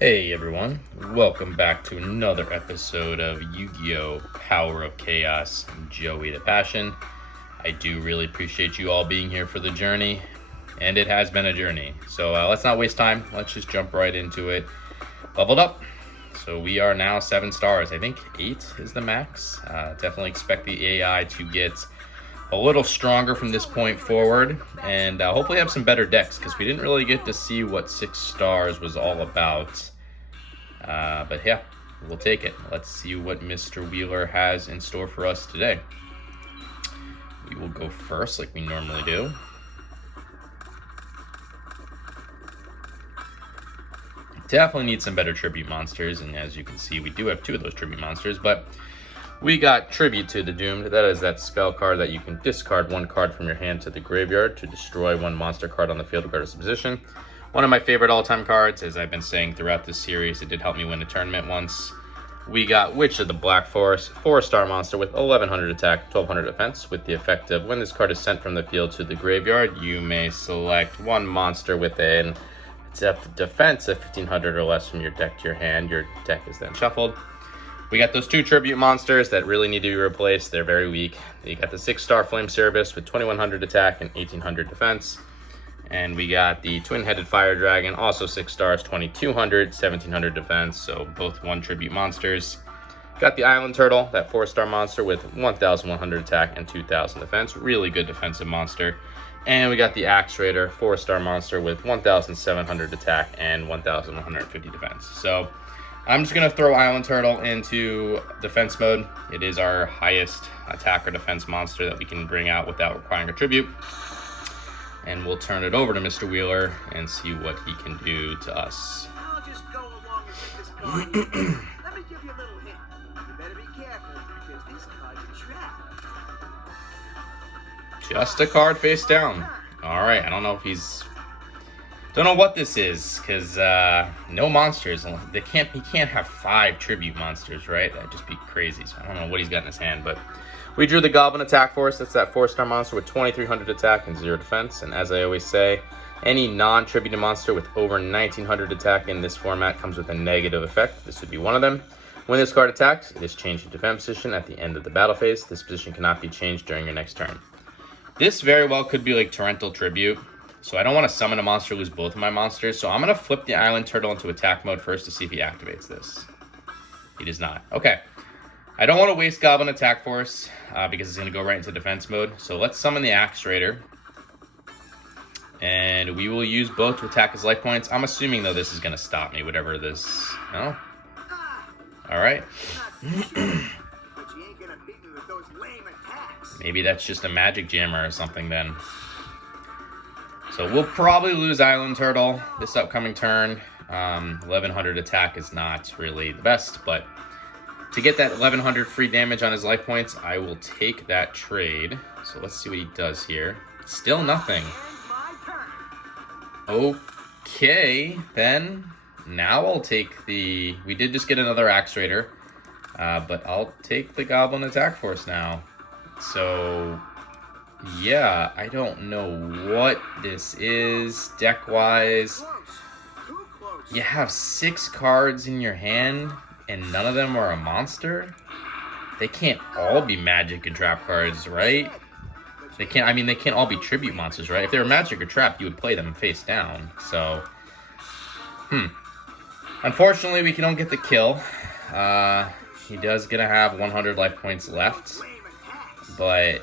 Hey everyone, welcome back to another episode of Yu-Gi-Oh! Power of Chaos, Joey the Passion. I do really appreciate you all being here for the journey, and it has been a journey. So let's not waste time, let's just jump right into it. Leveled up, so we are now 7 stars. I think 8 is the max. Definitely expect the AI to get a little stronger from this point forward, and hopefully have some better decks, because we didn't really get to see what 6 stars was all about. But yeah, we'll take it. Let's see what Mr. Wheeler has in store for us today. We will go first like we normally do. Definitely need some better tribute monsters, and as you can see, we do have 2 of those tribute monsters, but we got Tribute to the Doomed. That is that spell card that you can discard 1 card from your hand to the graveyard to destroy 1 monster card on the field regardless of position. One of my favorite all-time cards, as I've been saying throughout this series. It did help me win a tournament once. We got Witch of the Black Forest, 4-star monster with 1100 attack, 1200 defense, with the effect of when this card is sent from the field to the graveyard, you may select 1 monster with a defense of 1500 or less from your deck to your hand. Your deck is then shuffled. We got those 2 tribute monsters that really need to be replaced. They're very weak. You got the 6-star Flame Cerebus with 2100 attack and 1800 defense. And we got the Twin-Headed Fire Dragon, also 6 stars, 2200, 1700 defense, so both 1 tribute monsters. Got the Island Turtle, that 4-star monster with 1100 attack and 2000 defense, really good defensive monster. And we got the Axe Raider, 4-star monster with 1700 attack and 1150 defense. So I'm just going to throw Island Turtle into defense mode. It is our highest attack or defense monster that we can bring out without requiring a tribute. And we'll turn it over to Mr. Wheeler and see what he can do to us. I'll just go along and take this card. Let me give you a little hint. You better be careful because this card's a trap. Just a card face down. All right, I don't know if he's... Don't know what this is, because no monsters. He can't have 5 tribute monsters, right? That'd just be crazy. So I don't know what he's got in his hand, but we drew the Goblin Attack Force. That's that 4-star monster with 2300 attack and 0 defense. And as I always say, any non-tributed monster with over 1900 attack in this format comes with a negative effect. This would be one of them. When this card attacks, it is changed to defense position at the end of the battle phase. This position cannot be changed during your next turn. This very well could be like Torrential Tribute. So I don't want to summon a monster, lose both of my monsters. So I'm going to flip the Island Turtle into attack mode first to see if he activates this. He does not. Okay. I don't want to waste Goblin Attack Force because it's going to go right into defense mode. So let's summon the Axe Raider. And we will use both to attack his life points. I'm assuming, though, this is going to stop me, whatever this... No? Alright. Maybe that's just a Magic Jammer or something then. So we'll probably lose Island Turtle this upcoming turn. 1100 attack is not really the best, but to get that 1100 free damage on his life points, I will take that trade. So let's see what he does here. Still nothing. Okay, then now I'll take the... We did just get another Axe Raider, but I'll take the Goblin Attack Force now. So... yeah, I don't know what this is deck-wise. You have 6 cards in your hand, and none of them are a monster? They can't all be Magic and Trap cards, right? They can't, I mean, they can't all be Tribute monsters, right? If they were Magic or Trap, you would play them face down, so... Unfortunately, we don't get the kill. He does gonna have 100 life points left, but...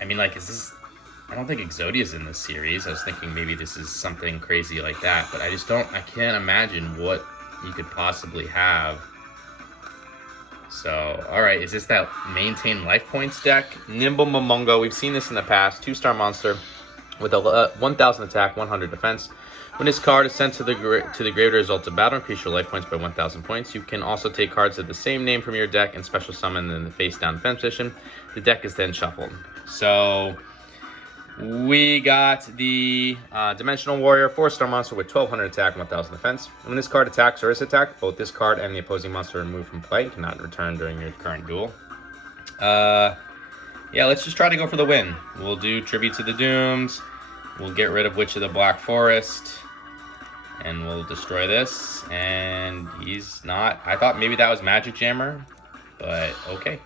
I mean, like, is this... I don't think Exodia's in this series. I was thinking maybe this is something crazy like that, but I just don't... I can't imagine what you could possibly have. So, alright, is this that Maintain Life Points deck? Nimble Momongo, we've seen this in the past. 2-star monster with a 1000 attack, 100 defense. When this card is sent to the graveyard result of battle, increase your life points by 1000 points. You can also take cards of the same name from your deck and special summon in the face down defense position. The deck is then shuffled. So we got the Dimensional Warrior, 4-star monster with 1200 attack and 1000 defense. When this card attacks or is attacked, both this card and the opposing monster are removed from play and cannot return during your current duel. Yeah, let's just try to go for the win. We'll do Tribute to the Doomed. We'll get rid of Witch of the Black Forest. And we'll destroy this. And he's not. I thought maybe that was Magic Jammer. But okay.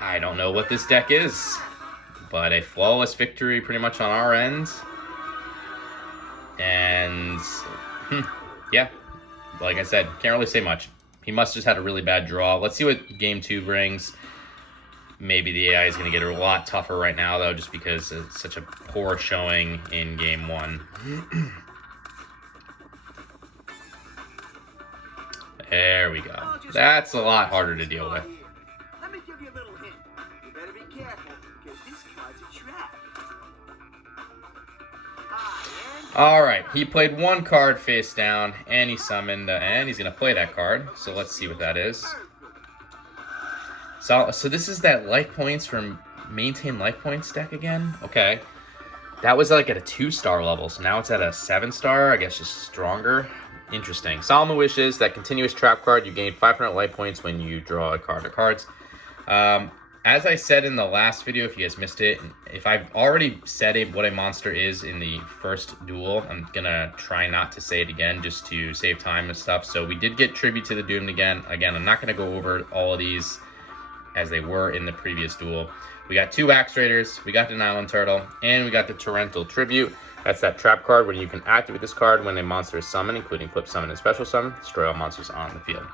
I don't know what this deck is. But a flawless victory pretty much on our end. And yeah, like I said, can't really say much. He must just had a really bad draw. Let's see what game 2 brings. Maybe the AI is going to get a lot tougher right now, though, just because it's such a poor showing in game 1. There we go. That's a lot harder to deal with. Let me give you a little hint. You better be careful, because this card's a trap. Alright, he played 1 card face down, and he summoned, and he's going to play that card. So let's see what that is. So this is that life points from Maintain Life Points deck again? Okay. That was like at a 2-star level, so now it's at a 7-star, I guess just stronger. Interesting. Solemn Wishes, that continuous trap card, you gain 500 life points when you draw a card or cards. As I said in the last video, if you guys missed it, if I've already said what a monster is in the first duel, I'm going to try not to say it again just to save time and stuff. So we did get Tribute to the Doomed again. Again, I'm not going to go over all of these as they were in the previous duel. We got 2 Axe Raiders, we got the Island Turtle, and we got the Torrential Tribute. That's that trap card where you can activate this card when a monster is summoned, including Flip Summon and Special Summon. Destroy all monsters on the field.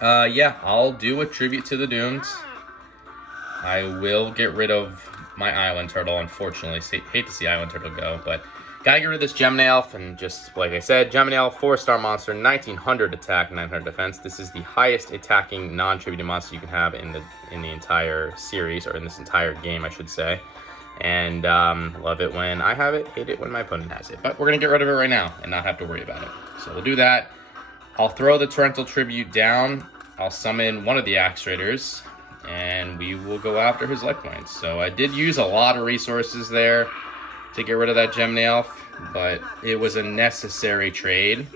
Yeah, I'll do a Tribute to the Doomed. I will get rid of my Island Turtle, unfortunately. Hate to see Island Turtle go, but gotta get rid of this Gemini Elf, and just like I said, Gemini Elf, 4-star monster, 1900 attack, 900 defense. This is the highest attacking non-tributed monster you can have in the entire series, or in this entire game, I should say. And love it when I have it, hate it when my opponent has it. But we're gonna get rid of it right now and not have to worry about it. So we'll do that. I'll throw the Torrential Tribute down. I'll summon one of the Axe Raiders, and we will go after his life points. So I did use a lot of resources there to get rid of that Gemini Elf, but it was a necessary trade.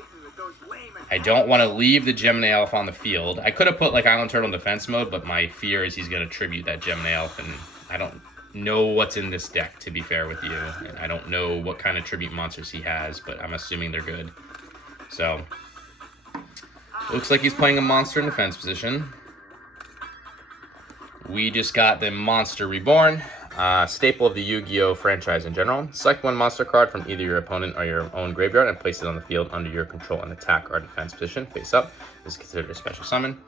I don't want to leave the Gemini Elf on the field. I could have put like Island Turtle in defense mode, but my fear is he's going to tribute that Gemini Elf, and I don't know what's in this deck, to be fair with you. And I don't know what kind of tribute monsters he has, but I'm assuming they're good. So, looks like he's playing a monster in defense position. We just got the Monster Reborn, staple of the Yu-Gi-Oh! Franchise in general. Select 1 monster card from either your opponent or your own graveyard and place it on the field under your control and attack or defense position, face up. This is considered a special summon.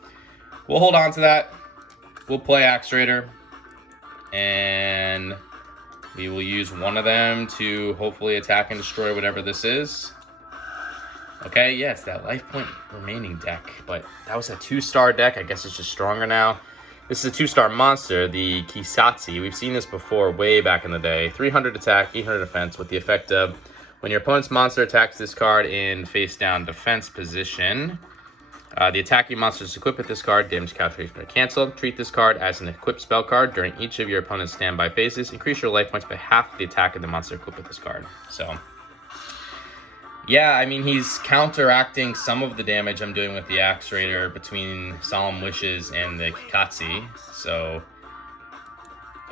We'll hold on to that. We'll play Axe Raider, and we will use one of them to hopefully attack and destroy whatever this is. Okay, yeah, it's that life point remaining deck, but that was a 2-star deck. I guess it's just stronger now. This is a 2-star monster, the Kisatsu. We've seen this before way back in the day. 300 attack, 800 defense, with the effect of when your opponent's monster attacks this card in face-down defense position, the attacking monster is equipped with this card, damage calculation are canceled. Treat this card as an equipped spell card during each of your opponent's standby phases. Increase your life points by half the attack of the monster equipped with this card. So, yeah, I mean, he's counteracting some of the damage I'm doing with the Axe Raider between Solemn Wishes and the Kikatsi. So,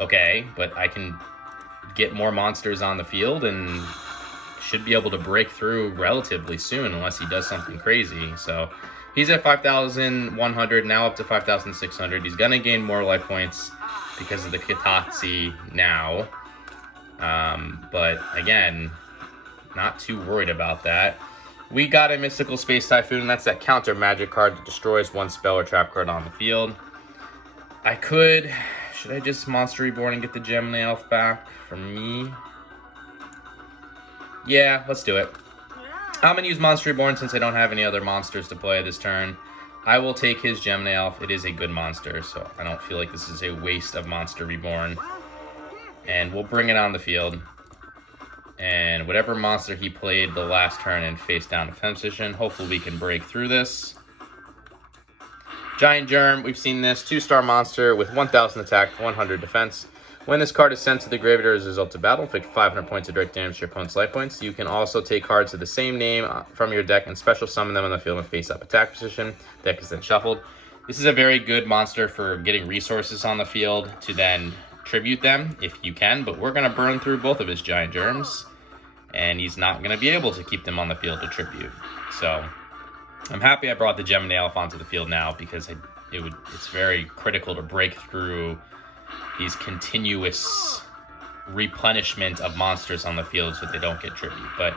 okay, but I can get more monsters on the field and should be able to break through relatively soon unless he does something crazy. So, he's at 5,100, now up to 5,600. He's going to gain more life points because of the Kikatsi now. But, again, not too worried about that. We got a Mystical Space Typhoon. That's that counter magic card that destroys 1 spell or trap card on the field. Should I just Monster Reborn and get the Gemini Elf back for me? Yeah, let's do it. I'm going to use Monster Reborn since I don't have any other monsters to play this turn. I will take his Gemini Elf. It is a good monster, so I don't feel like this is a waste of Monster Reborn. And we'll bring it on the field. And whatever monster he played the last turn in face-down defense position, hopefully we can break through this. Giant Germ, we've seen this. 2-star monster with 1,000 attack, 100 defense. When this card is sent to the graveyard as a result of battle, inflict 500 points of direct damage to your opponent's life points. You can also take cards of the same name from your deck and special summon them on the field in face-up attack position. Deck is then shuffled. This is a very good monster for getting resources on the field to then tribute them if you can, but we're going to burn through both of his Giant Germs. and he's not going to be able to keep them on the field to tribute. So I'm happy I brought the Gemini Elf onto the field now, because it's very critical to break through these continuous replenishment of monsters on the field so they don't get tribute. But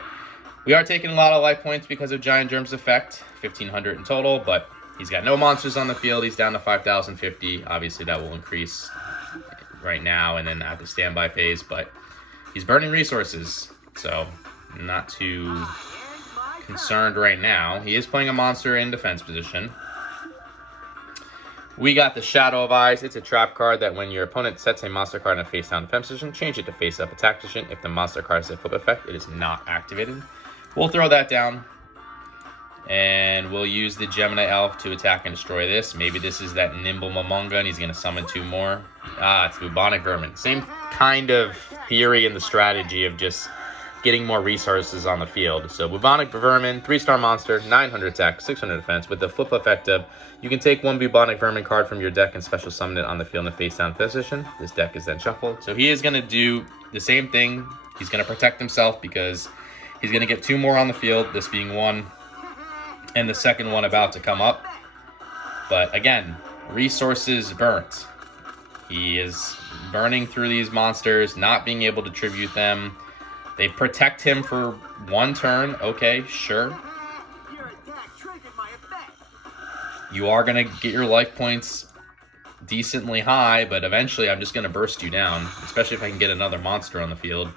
we are taking a lot of life points because of Giant Germ's effect, 1,500 in total, but he's got no monsters on the field. He's down to 5,050. Obviously, that will increase right now and then at the standby phase, but he's burning resources, so not too concerned right now. He is playing a monster in defense position. We got the Shadow of Eyes. It's a trap card that when your opponent sets a monster card in a face-down defense position, change it to face-up attack position. If the monster card has a flip effect, it is not activated. We'll throw that down, and we'll use the Gemini Elf to attack and destroy this. Maybe this is that Nimble Momonga, and he's going to summon 2 more. It's Bubonic Vermin. Same kind of theory in the strategy of just getting more resources on the field. So Bubonic Vermin, 3-star monster, 900 attack, 600 defense, with the flip effect of you can take 1 Bubonic Vermin card from your deck and special summon it on the field in a face-down position. This deck is then shuffled. So he is going to do the same thing. He's going to protect himself because he's going to get 2 more on the field, this being 1, and the second one about to come up. But again, resources burnt. He is burning through these monsters, not being able to tribute them. They protect him for 1 turn. Okay, sure. You are going to get your life points decently high, but eventually I'm just going to burst you down, especially if I can get another monster on the field.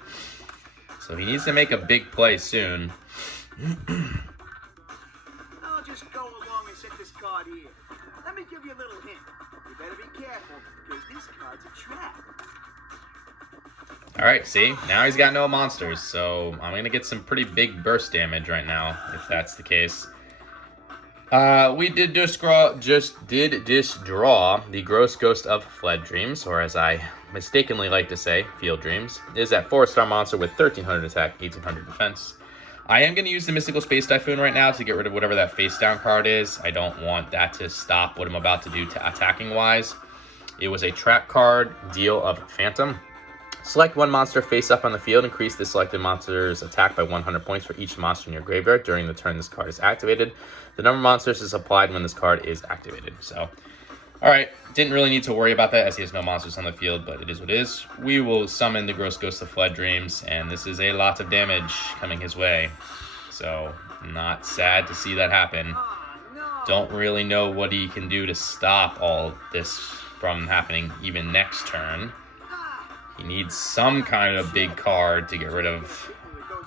So he needs to make a big play soon. I'll just go along and set this card here. Let me give you a little hint. You better be careful, because this card's a trap. Alright, see? Now he's got no monsters, so I'm going to get some pretty big burst damage right now, if that's the case. We did just draw the Gross Ghost of Fled Dreams, or as I mistakenly like to say, Field Dreams. It is that 4-star monster with 1,300 attack, 1,800 defense. I am going to use the Mystical Space Typhoon right now to get rid of whatever that face-down card is. I don't want that to stop what I'm about to do to attacking-wise. It was a trap card, deal of Phantom. Select 1 monster face up on the field. Increase the selected monster's attack by 100 points for each monster in your graveyard during the turn this card is activated. The number of monsters is applied when this card is activated. So, alright, didn't really need to worry about that as he has no monsters on the field, but it is what it is. We will summon the Gross Ghost of Fled Dreams, and this is a lot of damage coming his way. So, not sad to see that happen. Don't really know what he can do to stop all this from happening even next turn. He needs some kind of big card to get rid of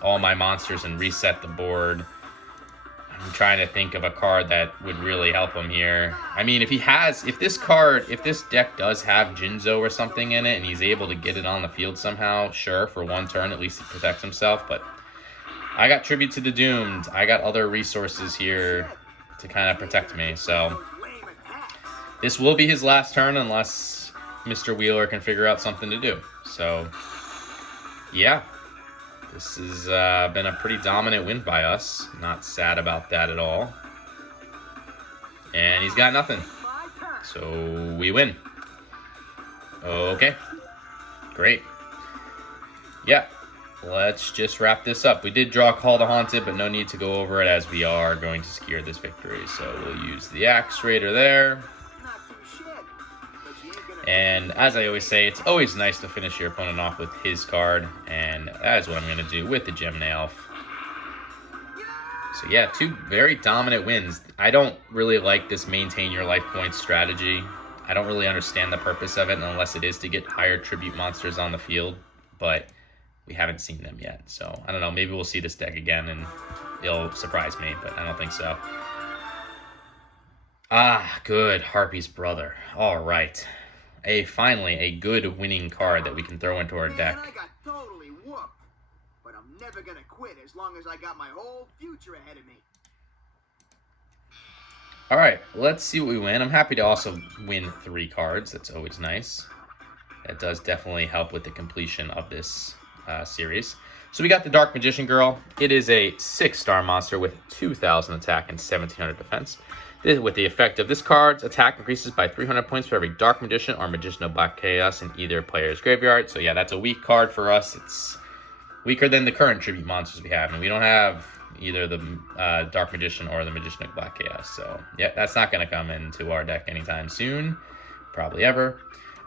all my monsters and reset the board. I'm trying to think of a card that would really help him here. I mean, if this deck does have Jinzo or something in it and he's able to get it on the field somehow, sure, for 1 turn, at least he protects himself. But I got Tribute to the Doomed. I got other resources here to kind of protect me. So this will be his last turn unless Mr. Wheeler can figure out something to do. So, yeah. This has been a pretty dominant win by us. Not sad about that at all. And he's got nothing. So, we win. Okay. Great. Yeah. Let's just wrap this up. We did draw Call the Haunted, but no need to go over it as we are going to secure this victory. So, we'll use the Axe Raider there. And as I always say, it's always nice to finish your opponent off with his card, and that is what I'm going to do with the Gemini Elf. So yeah, 2 very dominant wins. I don't really like this maintain your life points strategy. I don't really understand the purpose of it unless it is to get higher tribute monsters on the field, but we haven't seen them yet. So I don't know, maybe we'll see this deck again and it'll surprise me, but I don't think so. Ah, good, Harpy's Brother. All right. Finally, a good winning card that we can throw into our deck. I got totally whooped, but I'm never gonna quit as long as I got my whole future ahead of me. All right, let's see what we win. I'm happy to also win 3 cards. That's always nice. That does definitely help with the completion of this series. So we got the Dark Magician Girl. It is a 6-star monster with 2,000 attack and 1,700 defense. With the effect of this card's attack increases by 300 points for every Dark Magician or Magician of Black Chaos in either player's graveyard. So yeah, that's a weak card for us. weaker than the current tribute monsters we have. And we don't have either the Dark Magician or the Magician of Black Chaos. So, yeah, that's not going to come into our deck anytime soon. Probably ever.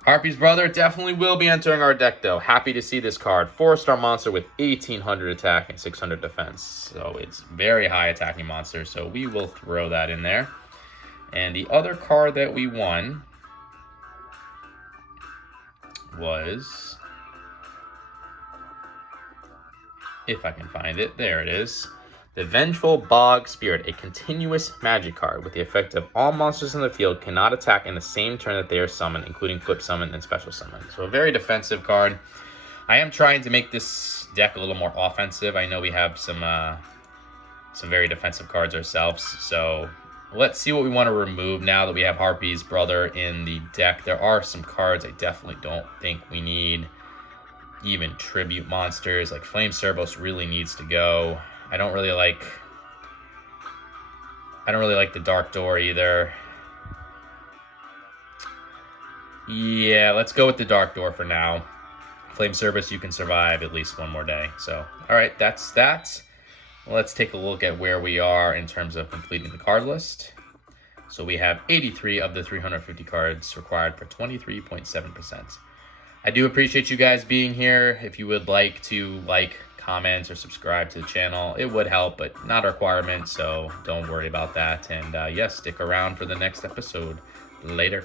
Harpy's Brother definitely will be entering our deck, though. Happy to see this card. 4-star monster with 1800 attack and 600 defense. So it's very high attacking monster. So we will throw that in there. And the other card that we won was, if I can find it, there it is. The Vengeful Bog Spirit, a continuous magic card with the effect of all monsters in the field cannot attack in the same turn that they are summoned, including flip summon and special summon. So a very defensive card. I am trying to make this deck a little more offensive. I know we have some very defensive cards ourselves. So let's see what we want to remove now that we have Harpy's Brother in the deck. There are some cards I definitely don't think we need. Even tribute monsters like Flame Cerberus really needs to go. I don't really like the Dark Door either. Yeah, let's go with the Dark Door for now. Flame Cerberus, you can survive at least one more day. So, all right, that's that. Let's take a look at where we are in terms of completing the card list. So we have 83 of the 350 cards required for 23.7%. I do appreciate you guys being here. If you would like to comment or subscribe to the channel, it would help, but not a requirement, so don't worry about that. And yes, stick around for the next episode. Later.